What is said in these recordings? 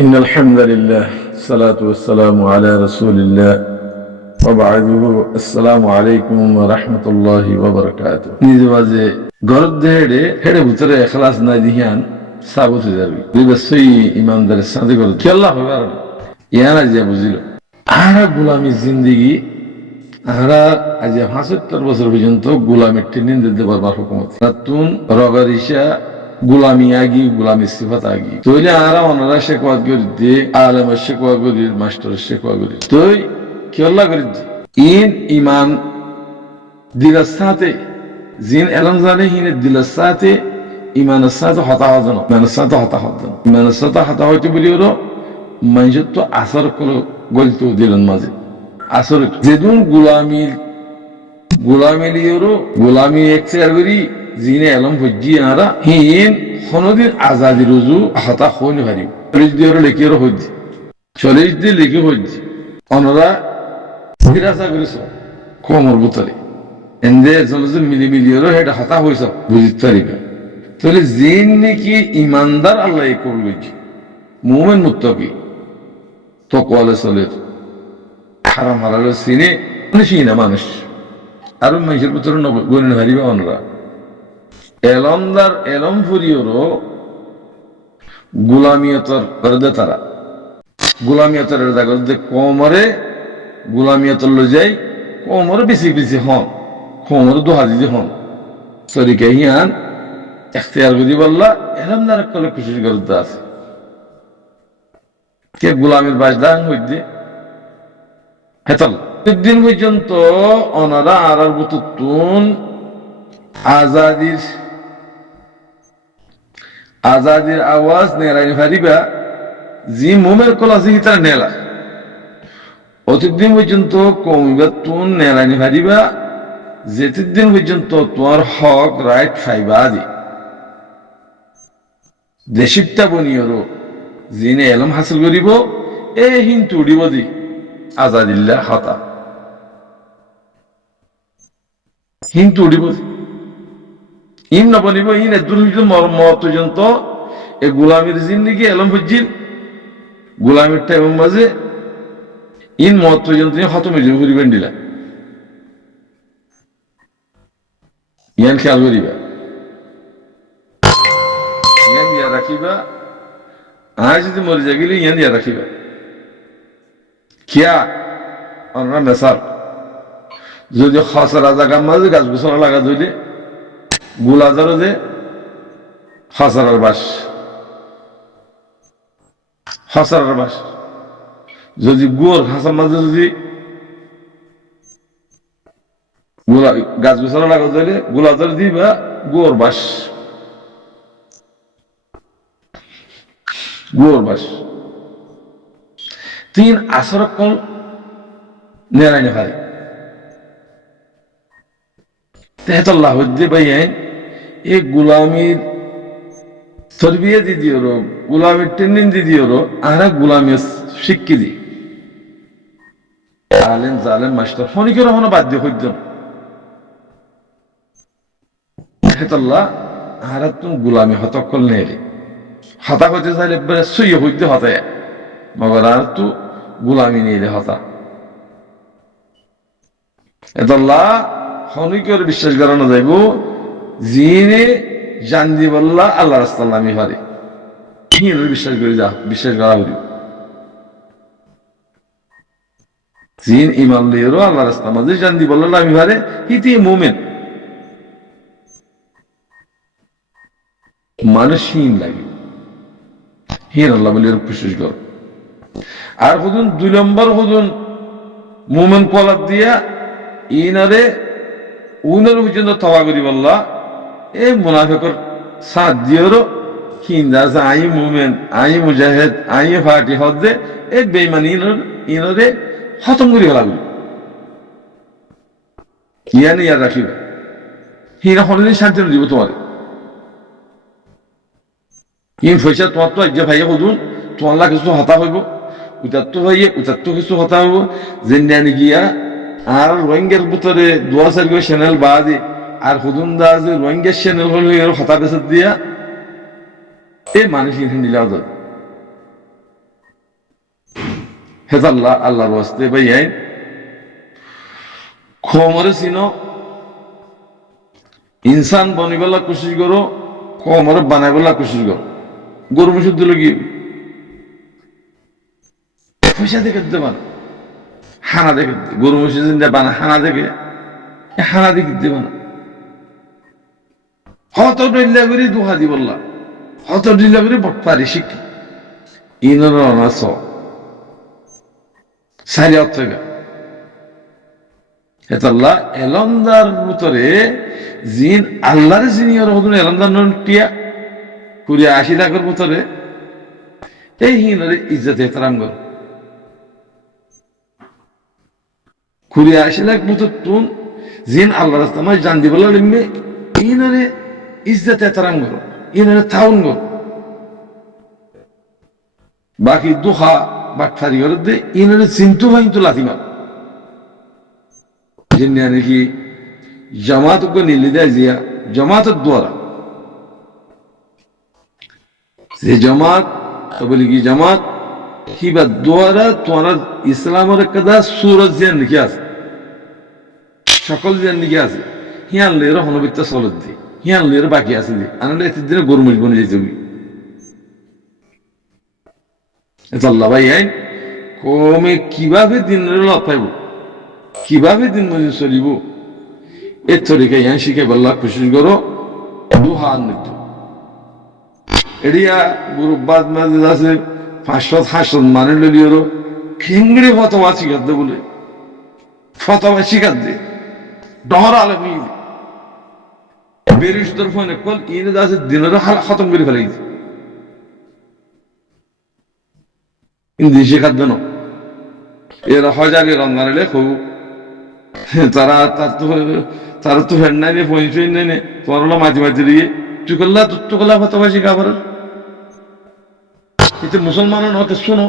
إن الحمد لله الصلاة والسلام على رسول الله وبعده السلام عليكم ورحمة الله وبركاته نيزوازي غرد دهده هده بطره اخلاص ناديهان ثابت جربي بسوي إمام در السنده قرد كي الله بارد يانا جا بزيلو আরা গোলামি জিন্দিগি আরা আজ ৭৫ বছর পর্যন্ত গোলামের ট্রেনিং দিতে পারবার হুকুমত নতুন রগারিশা গোলামি আগি গোলামি সিফাত আগি তইলে আরা অনারা শেখওয়াত করি দে আলেম শেখওয়া করি মাস্টার শেখওয়া করি তুই কি আল্লাহ করি ইন ইমান দিলার সাথে জিন এলম জানে হিনে দিলার সাথে ইমানের সাথে হতা হজন ইমানের সাথে হতা হজন ইমানের সাথে হতা হইতে বলি ওরা মানুষের তো আসর করো গলতো দিলেন মাঝে আসর যেদিন গোলামি লিওরো গোলামি এক্সের করি জিনে এলম হজ্জি আরা হিন হনদিন আজাদি রুজু হতা হইনি হারি 40 দিয়ে লেখিরো হজ্জি 40 দিয়ে লেখি হজ্জি অনরা ফিরাসা করিস কোমর বুতরে এন্ডে জলজুল মিলিওরো হেডা হতা হইছ বুঝিত পারিবে তাহলে জিন নাকি ইমানদার আল্লাহ করবে মুমিন মুত্তাকি তকওয়ালে চলে হারাম হালাল সিনে নিশিনা মানুষ আর মানুষের ভিতরে গণিন হারিবে অনরা এলমদার এলম ফুরিওরও গুলামিয়তর করদে তারা গুলামিয়তর করদে কোমরে গুলামিয়তর লো যাই কোমরে বেশি বেশি হন কোমরে দুহাজি হন সরিকে হিয়ান এখতিয়ার করি বললা এলমদার কলে খুশি করতে আছে কে গোলামের বাজদান হইতে হেতল দিন পর্যন্ত অনারা আরার বুতুন আজাদির আওয়াজ নেরাইনি ফারিবা জি মোমের কলা জিহিতা নেলা অতদিন পর্যন্ত কমিবাতুন নেরাইনি ফারিবা যেদিন পর্যন্ত তোমার হক রাইট ফাইবা দি দেশিকটা বনিয়রো জিনে এলম হাসিল করিব এ হিন্তু উড়িব দি আজাদিল্লাহ হতা হিন্তু উড়িব ইন নবনিব ইন এদুল মত পর্যন্ত এ গোলামির জিন্দিগি এলম হজ্জির গোলামির টাইম মাঝে ইন মত পর্যন্ত হতমে যে করিবেন দিলা ইয়ান খেয়াল করিবা ইয়ান দিয়া রাখিবা আজ যদি মরে যা গেলে ইয়ান দিয়া রাখিবা কিয়া আমরা মেসাল যদি খসরা জায়গার মাঝে গাছ গোছরা লাগা ধরলে গুলাজারও যে খসরার বাস যদি গোর হাসার মাঝে যদি গাছ গোছরা লাগা ধরলে গুলাজার দিবা গোর বাস তিন আসর কল নেরাইনে পারে তেহতল্লাহ হদ্দে ভাইয়েন এ গোলামির তরবিয়া দি দিও গোলামির ট্রেনিং দি দিও আরা গোলামি শিক্ষি দি আলেম জালেম মাস্টার ফনিকের হনো বাধ্য হইত তেহতল্লাহ আরা তুমি গোলামি হতকল নেলে হতা হতে চাইলে একবারে সইয়ে হইতে হতায় মগর আর তো গোলামি নিয়ে হতা এতল্লাহ হনিকের বিশ্বাস করানো যাইব জিনে জানদি বললা আল্লাহ রাস্তাল্লামি হারে বিশ্বাস করে যা বিশ্বাস করা হইল জিন ইমান লিয়েরও আল্লাহ রাস্তা মাঝে জানদি বললা আমি হারে হিতি মোমেন মানুষহীন লাগে হিন আল্লাহ বলি বিশ্বাস কর আর হুদুন 2 নম্বর হুদুন মোমেন কলাপ দিয়া ইনারে উনার পর্যন্ত তওয়া করি বললা এ মুনাফিকর সাথ দিয়েরও হিন্দা আই মোমেন আই মুজাহিদ আই ফাটি হদে এ বেঈমান ইনরে খতম করি লাগবে ইয়ানি ইয়ার রাখিবা হিনা হলে শান্তি দিব তোমার ইন পয়সা তোমার তো আজ্ঞা ভাইয়া হুদুন তোমার লাগে কিছু হতা হইব উতাত্ত ভাইয়ে উতাত্ত কিছু হতা হইব জেন্দানি গিয়া আর রোহিঙ্গার ভিতরে 2-4 গো চ্যানেল বাদে আর হুদুন দা যে রোহিঙ্গা চ্যানেল হলো এর হতা বেসত দিয়া এই মানুষ ইনহান দিলাও হেজাল্লাহ আল্লাহর ওয়াস্তে ভাই আইন খমরে চিনো ইনসান বনিবেলা কোশিশ করো খমরে বানাইবেলা কোশিশ করো গরু মুসুর দিল কি পয়সা দেখে দিতে পারে হানা দেখে গরু মুসুর বানা হানা দেখে হানা দেখে দিতে পারে হত ডিল্লা করে দুহা দি বললা হত ডিল্লা করে বটপারি শিখি ইনর অনাস সারি অর্থ হেতাল্লাহ এলন্দার ভিতরে জিন আল্লাহর জিনিয়র হদুন এলন্দার টিয়া 80 লাখের ভিতরে এই হিনরে ইজ্জত এহতারাম কর 80 লাখ ভিতর তুন জিন আল্লাহর রাস্তায় জান দিবলা লিমে ইনরে ইজ্জত এহতারাম কর ইনরে তাউন কর বাকি দুহা বাটফারি করে দে ইনরে চিন্তু ভাইন্তু লাথি মার जिन्हें की जमात को नीलिदा जिया जमात द्वारा से जमात तो बोली की जमात की बात द्वारा तुम्हारा इस्लाम और कदा सूरज जिन क्या शकल जिन क्या हियान ले रहा हनुबित सोलत दी हियान ले रहा बाकी आसे दी अनले इतने दिन गुरमुज बने जाते हुए ऐसा अल्लाह भाई है कोमे किबा भी दिन रे पाइबो কিভাবে দিন মজুর চলিব এর তরিকা ইয়ান শিখে বল্লা কোশিশ করো দুহা নিত এরিয়া গুরুবাদ মাঝে আছে 500 মানে ললিওর খিংড়ি ফতোয়া শিখাত দে বলে ফতোয়া শিখাত দে ডহর আলমি বেরিস্টার ফোনে কল ইনে দাসে দিনের হাল খতম করে ফেলাইছে ইন্দি শিখাত দেন এরা হাজারে রমজানে লেখো তারা তো ফের নাই পয়সা নেই তোমার হলো মাঝে মাঝে দিয়ে চুকল্লা ফতোয়াশি খাবার এতে মুসলমানের হতে শোনো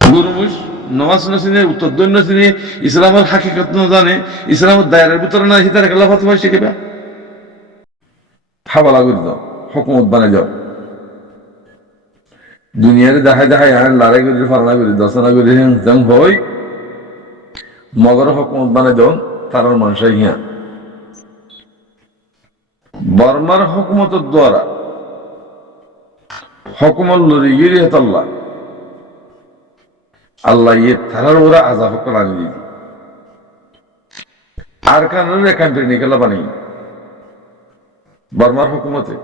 গুরুমুস নমাজ নসিনে উত্তর দৈন্য চিনে ইসলামের হাকিকত না জানে ইসলামের দায়ের ভিতরে না হিতারে খেলা ফতোয়া শিখেবা হাওয়ালা করে দাও হুকুমত বানাই যাও দুনিয়ারে দেখায় দেখায় লড়াই করে ফারনা করে দশনা করে যেমন হয় মগর হুকুমত বানাই দেন তার মানুষ হিয়া বর্মার হুকুমতের দ্বারা হুকুমত লড়ি গিয়ে আল্লাহ আল্লাহ ইয়ে তারার ওরা আজাব করে আনি দিবি আর কারণে কান্ট্রি নিকেলা বানাই বর্মার হুকুমতে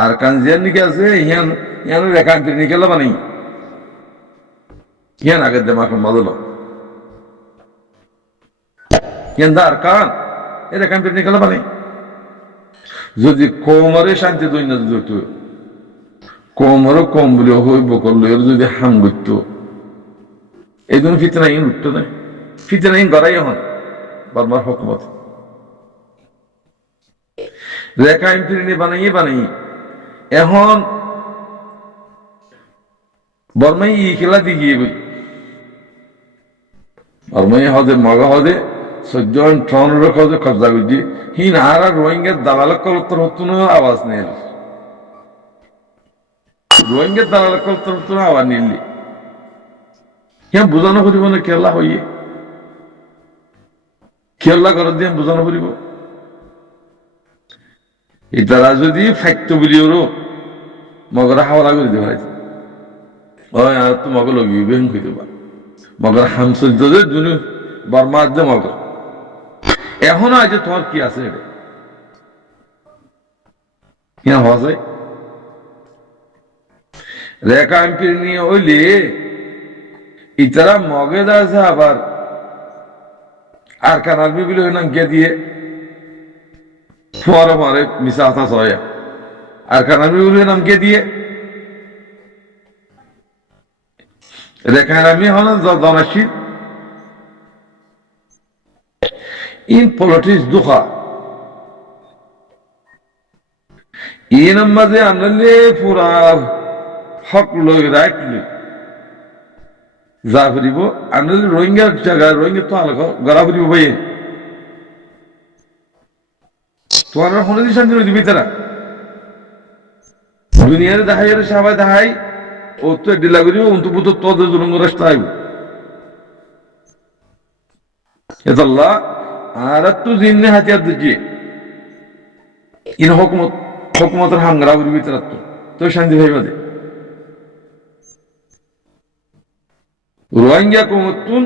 আর কান জিয়ার নিকে আছে ইয়ান ইয়ানের কান্ট্রি নিকেলা বানাই ইয়ান আগের দেমাক মাদল আর কান এরা কান্ট্রি নিকেলা বানাই যদি কোমরে শান্তি দৈন্য দিত কোমরও কম বলে হইব করলো এর যদি হাম করতো এই জন্য ফিতনা ইন উঠতো না ফিতনা ইন গড়াই হন বর্মার হুকুমত রেখা ইন্ট্রি বানাই এখন বর্মাই ই খেলা দিয়ে গিয়ে বই বর্মাই হদে মগা হদে 14 টনের হদে কবজা করছি হিন আর রোহিঙ্গার দালালক কলত্তর হতো না আওয়াজ নেই রোহিঙ্গার দালালক কলত্তর হতো না আওয়াজ নিলি হ্যাঁ বোঝানো করিব না কেলা হইয়ে খেলা করার দিয়ে বোঝানো করিব তারা যদি ফাইত্য বলিও মগরা হাওলা করে দেওয়া হয়েছে ওই আর তো মগ লগিয়ে বেন করে দেবা মগর হাম চলতে যে দুনি বর্মা দে মগর এখনো আছে তোমার কি আছে এটা হ্যাঁ হওয়া যায় রেখা আনপির নিয়ে হইলে ইতারা মগেদ আছে আবার আর কানার বিবিল নাম কে দিয়ে পরে পরে মিশা আতা সয়া আর কানার বিবিল নাম কে দিয়ে রেখা আমি হন জনাশীল ইন পলিটিক্স দুঃখা এই নম্বরে আনলে পুরা হক লই রাখলি যা ফুরিব আনলে রোহিঙ্গার জায়গা রোহিঙ্গা তো আলাদা গড়া ফুরিব ভাই তোমার হনে শান্তি দিবি তারা দুনিয়ারে দেখাই সবাই দেখাই ও তো ডিলা করিব অন্তু পুতো তোদের জন্য রাস্তা আইব এদাল্লাহ আর তো জিন্নে হাতিয়ার দিজি ইন হুকুমতের হাঙ্গরা করি ভিতরে তো শান্তি ভাইবা দে রোহিঙ্গা কমতুন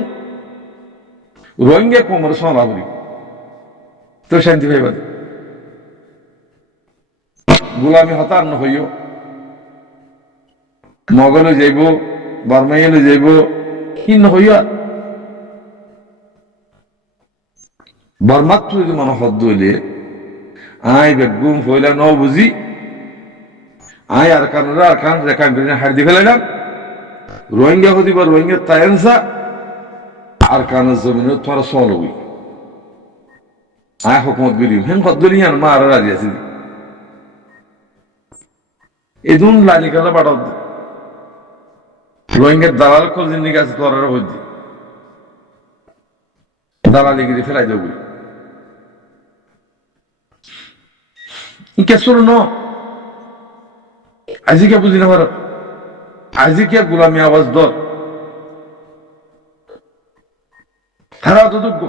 রোহিঙ্গা কমর সলা করি তো শান্তি ভাইবা দে গোলামি হতার ন হইও মগলে যাইব বার্মাইলে যাইব কি ন হইয়া বর্মাত্র যদি মনে হদ্দ হইলে আয় বেগুম হইলা ন বুঝি আয় আর কান রেখা হার দি ফেলাইলাম রোহিঙ্গা হতে বা রোহিঙ্গা তাইনসা আর কানের জমিনে তোমার সল হই আয় হুকুমত গলি হেন হদ্দলি হেন মা আর রাজি আছে এই দুন লালি কালা বাড়াও রোহিঙ্গার দালাল কল জিন্দিগি আছে তোর হইতে দালালি গিরি ফেলাই দেব কেসর ন আজি কে বুঝি না ভারত আজি কে গোলামি আওয়াজ দর তারা তো যোগ্য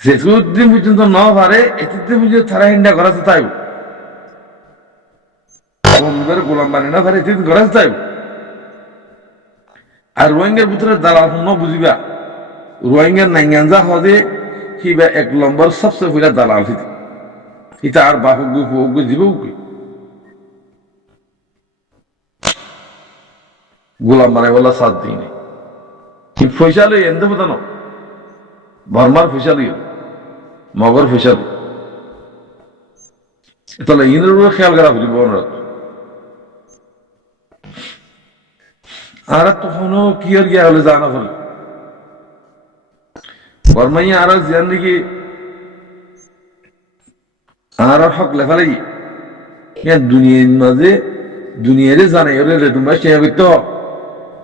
যেদিন পর্যন্ত ন পারে এতদিন পর্যন্ত তারা হিন্ডা করাতে তাই গোলাম বানি না পারে এতদিন করাতে তাই আর রোহিঙ্গার ভিতরে দালাল ন বুঝিবা রোহিঙ্গার নাইঙ্গানজা হদে কিবা এক নম্বর সবচেয়ে পহিলা দালাল হইতে এটা আর বাহুক গুফু জীব গোলাম বানাই বলা সাত দিন পয়সা লই এনতে বোঝা না বর্মার পয়সা লই মগর পয়সা লই তাহলে ইনের উপরে খেয়াল করা বলি বনরাত আর তখনও কি আর গিয়া হলে জানা হল বর্মাই আর জিয়ান নাকি আর হক লেখালাই দুনিয়ার মাঝে দুনিয়ারে জানাই ওরে তোমরা সে করতে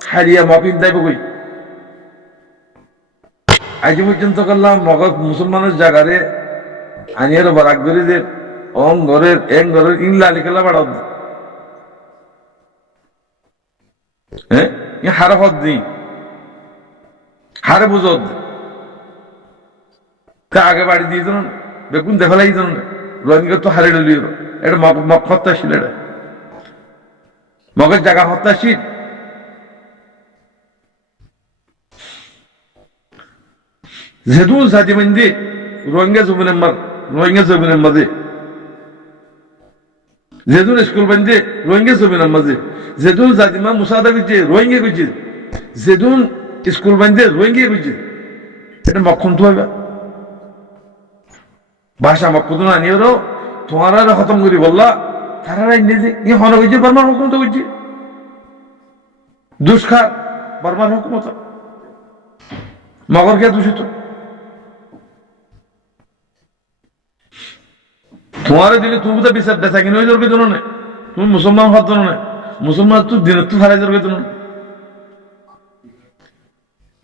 হারিয়া মপিন দেব কই আজ পর্যন্ত করলাম মগজ মুসলমানের জায়গারে আনিয়ার বারাক করে যে অং ঘরের এং ঘরের ইংলা লিখেলা বাড়াও হ্যাঁ হারে হদ দিই হারে বুঝ তা আগে বাড়ি দিয়ে জানো বেগুন দেখালাই জানো না রোহিঙ্গা তো হারে ডলি এটা মগ হত্যাশীল এটা মগের জায়গা হত্যাশীল যেহেতু জাতি মন্দি রোহিঙ্গা জমিনের মাঝে যেহেতু স্কুল বান্ধে রোহিঙ্গা জমিনের মাঝে যেহেতু জাতিমা মুসাদা করছে রোহিঙ্গা করছে যেহেতু স্কুল বান্ধে রোহিঙ্গা করছে এটা মক্ষণ তো হবে ভাষা মক্ষণ আনিও তোমার খতম করি বললা তারা ইংরেজি ই হন করছে বর্মার হুকুমত করছে দুষ্কার বর্মার হুকুমত মগর কে দূষিত তোমার দিলে তুমি তো বিচার দেখা কিনে ওই জোরকে জানো না তুমি মুসলমান হওয়ার জন্য না মুসলমান তো দিনের তো হারাই জোরকে জানো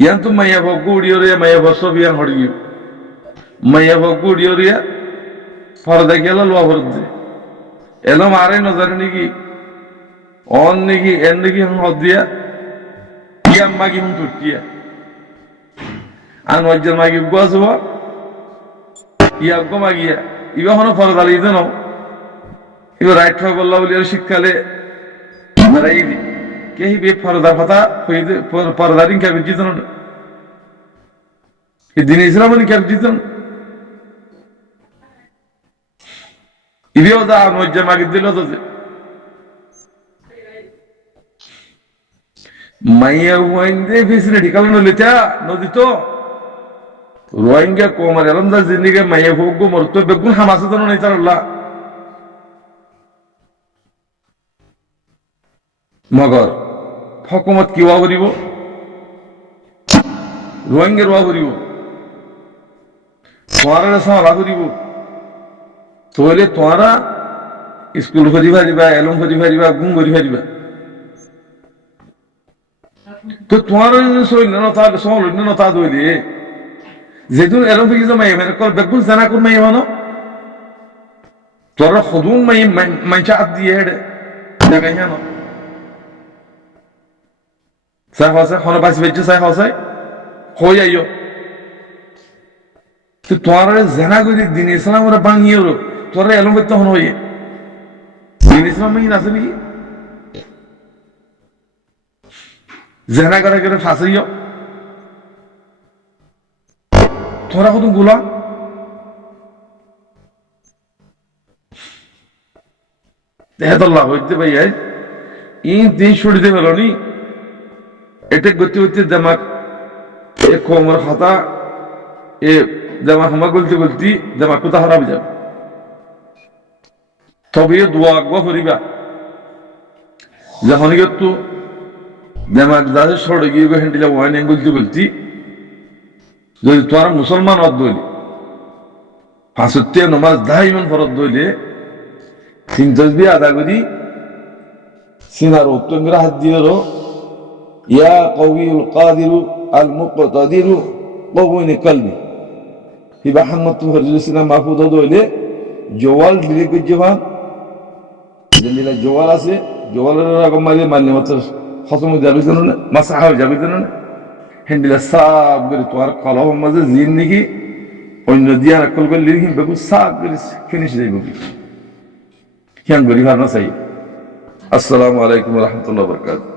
ইয়ান তো মাইয়া ভোগ উড়িয়ে মাইয়া ভর সব ইয়ান হড়ি মাইয়া ভোগ উড়িয়ে ফরদা গেল লোয়া ভর দে এলো মারে নজরে নাকি অন নাকি এন নাকি হদ দিয়া ইয়াম মাগি হুম তুটিয়া আন ওয়াজ্জাল মাগি গোয়াসব ইয়া গো মাগিয়া ইবা হনো ফরদা লই দেন ইবা রাইট ফর বললা বলি শিক্ষালে মারাই দি কেহি বে ফরদা কথা হইতে পরদারিন কে জিতন এই দিন ইসলামনি কে জিতন ইবিও দা ওয়াজ্জাল মাগি দিল তো মাইয়া ওয়াইন্দে ফেসিলিটি কাল নলিতা নদী তো রোহিঙ্গা কোমার এলমদার জিন্দিগে মাইয়া ভোগ মরতো বেগুন হামাসে জানো নাই তার আল্লাহ মগর হকুমত কি ওয়া করিব রোহিঙ্গার ওয়া করিব তোমারা সালা করিব তোলে তোমারা স্কুল করি পারিবা এলম করি পারিবা গুম করি পারিবা তো তোমার সৈন্য তাহলে সহলন্য তা দইলে যেহেতু এরম থেকে মাই মানে কল বেগুন জানা কোন মাই হনো তোরা খুদুন মাই মাইচা দিয়ে হেডে জায়গা জানো চাই খাওয়া চাই খনে বাঁচি বাঁচছে চাই খাওয়া চাই হই আইও তো তোমার জেনা করে দিন ইসলাম ওরা বাঙিয়ে তোরা এলম করতে হন হইয়ে দিন ইসলাম বাঙিয়ে আছে নাকি জেনা করে ফাঁসাইও তোরা কত গুলা দেহতল্লাহ হইতে ভাই ইন দিন ছুটিতে পেল নি এটা গতি গতি দেমাক এ কোমর খাতা এ দেমাক হামা গলতি গলতি দেমাক কোথা হারাব যাবে তবে দোয়া আকবা করিবা যখন তো দেমাক যাতে সরে গিয়ে হ্যান্ডিলা ওয়াইন গলতি গলতি যদি তোরা মুসলমান অদ দইলে পাঁচত্রিয়া নমাজ দাইমান ফরত দইলে তিন তসবি আদা করি সিনার উত্তঙ্গরা হাত দিয়ে ইয়া কবিউল কাদিরু আল মুকতাদিরু কবুইনি কলবি হিবা হাম্মত হরজুসিনা মাহফুদ দইলে জওয়াল দিলে কইজবা যেদিনা জওয়াল আছে জওয়ালের রকম মারলে মাত্র খতম যাবে জানো না মাসাহ যাবে জানো না হ্যান্ডিলা সাব করে তোমার কলম মাঝে জিন নাকি অন্য দিয়া নকল করে লিখি বেগু সাব করে ফিনিশ দেব কি কেন গরিব না চাই আসসালামু আলাইকুম ওয়া রাহমাতুল্লাহি ওয়া বারাকাতুহু